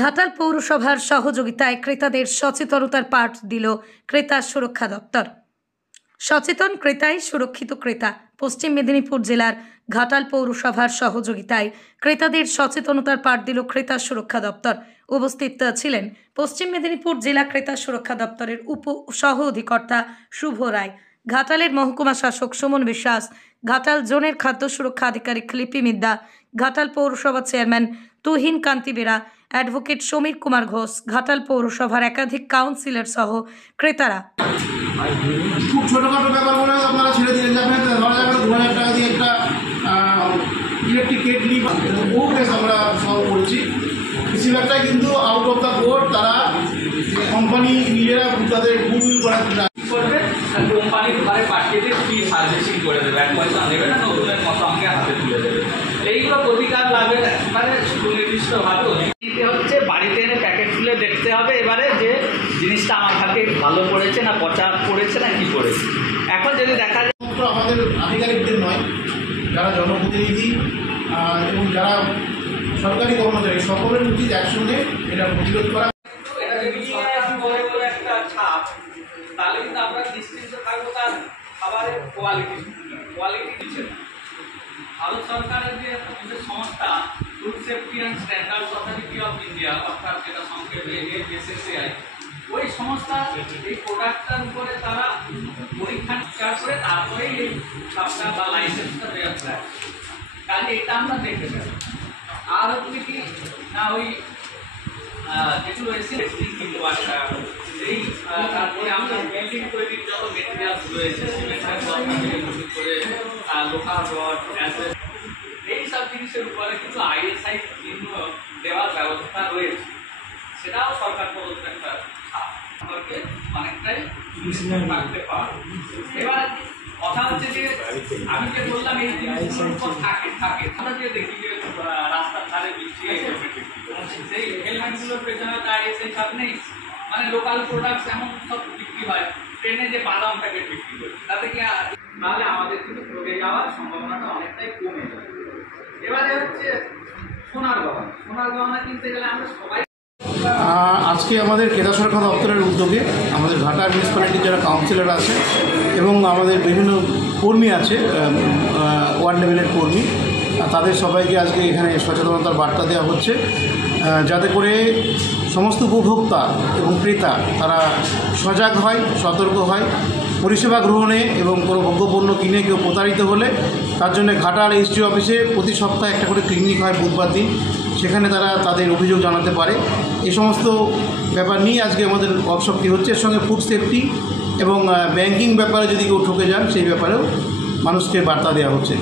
ঘাটাল পৌরসভার সহযোগিতায় ক্রেতাদের সচেতনতার পাঠ দিল ক্রেতা সুরক্ষা দপ্তর। সচেতন ক্রেতাই সুরক্ষিত ক্রেতা। পশ্চিম মেদিনীপুর জেলার ঘাটাল পৌরসভার সহযোগিতায় ক্রেতাদের সচেতনতার পাঠ দিল ক্রেতা সুরক্ষা দপ্তর। উপস্থিত ছিলেন পশ্চিম মেদিনীপুর জেলা ক্রেতা সুরক্ষা দপ্তরের সহ অধিকর্তা শুভ রায়, ঘাটালের মহকুমা শাসক সুমন বিশ্বাস, ঘাটাল জোনের খাদ্য সুরক্ষা আধিকারিক লিপি মিদ্দা, ঘাটাল পৌরসভা চেয়ারম্যান তুহিন কান্তি বেরা, অ্যাডভোকেট সমীর কুমার ঘোষ, ঘাটাল পৌরসভার একাধিক কাউন্সিলর সহ ক্রেতারা। খুব ছোটোখাটো ব্যাপারগুলো আপনারা ছেড়ে দিলেন, যাবেন ধরা যাবে 2000 টাকা দিয়ে একটা ইলেকট্রিক কেটলি বহু কেস আমরা সলভ করেছি। বেশিরভাগটাই কিন্তু আউট অফ দ্য বোর্ড, তারা কোম্পানি নিজেরা তাদের গুগল করার করবে আর কোম্পানি ঘরে পাঠিয়ে দিয়ে ফ্রি সার্ভিসিং করে দেবে, 1 পয়সা নেবে না, নতুনের মতো আমাকে হাতে তুলে দেবে। এইগুলো প্রতিকার লাগবে, মানে সুনির্দিষ্টভাবে দিতে হচ্ছে। বাড়িতে এনে প্যাকেট খুলে দেখতে হবে এবারে যে জিনিসটা আমার হাতে ভালো পড়েছে না পচা পড়েছে না কি পড়েছে। এখন যদি দেখা যায় আমাদের আধিকারিকদের নয়, যারা জনপ্রতিনিধি এবং যারা সরকারি কর্মচারী সকলের উচিত একসঙ্গে এটা প্রতিরোধ করা। একটা ছাপ, তাহলে কিন্তু আমরা নিশ্চিন্ত থাকবো তার খাবারের কোয়ালিটি দিচ্ছে না। ভারত সরকারের যে সংস্থা food safety and standards authority of India, অর্থাৎ যেটা সংক্ষেপে FSSAI, ওই সংস্থা এই প্রোডাক্টটার উপরে তারা পরীক্ষা করে তারপরেই এই ছাপটা বা লাইসেন্সটা দেওয়া যায়। কাজে এটা আমরা দেখতে পাই। আর হচ্ছে কি না, ওই যেগুলো কিনবো একটা এই তারপরে আমরা বিল্ডিং তৈরির যত মেটেরিয়ালস রয়েছে, সিমেন্টের করে লোহা রড এইসব জিনিসের উপরে কিন্তু ISI চিহ্ন দেওয়ার ব্যবস্থা রয়েছে, সেটাও সরকার প্রদত্ত একটা সম্পর্কে অনেকটাই থাকতে পারে। এবার কথা হচ্ছে যে আমি যে বললাম এই জিনিসগুলোর উপর থাকে আমরা যে দেখি যে রাস্তার ধারে বিছিয়ে সেই হেলমেটগুলোর পেছনে তো ISI ছাপ নেই, মানে লোকাল প্রোডাক্টস এমন সব বিক্রি হয়, ট্রেনে যে বাদাম প্যাকেট বিক্রি করে তাতে কি, তাহলে আমাদের কিন্তু ঠকে যাওয়ার সম্ভাবনাটা অনেকটাই কমে যায়। এবারে হচ্ছে সোনার গহনা কিনতে গেলে আমরা সবাই আজকে আমাদের ক্রেতা সুরক্ষা দপ্তরের উদ্যোগে আমাদের ঘাটাল মিউনিসিপ্যালিটির যারা কাউন্সিলর আছে এবং আমাদের বিভিন্ন কর্মী আছে, ওয়ার্ড লেভেলের কর্মী, তাদের সবাইকে আজকে এখানে সচেতনতার বার্তা দেওয়া হচ্ছে, যাতে করে সমস্ত উপভোক্তা এবং ক্রেতা তারা সজাগ হয়, সতর্ক হয়। পরিষেবা গ্রহণে এবং কোনো ভোগ্যপণ্য কিনে কেউ প্রতারিত হলে তার জন্য ঘাটাল SDO অফিসে প্রতি সপ্তাহে একটা করে ক্লিনিক হয় বুধবার দিন, সেখানে তারা তাদের অভিযোগ জানাতে পারে। এই সমস্ত ব্যাপার নিয়ে আজকে আমাদের ওয়ার্কশপটি হচ্ছে। এর সঙ্গে ফুড সেফটি এবং ব্যাংকিং ব্যাপারে যদি কেউ ঠকে যান সেই ব্যাপারেও মানুষকে বার্তা দেওয়া হচ্ছে।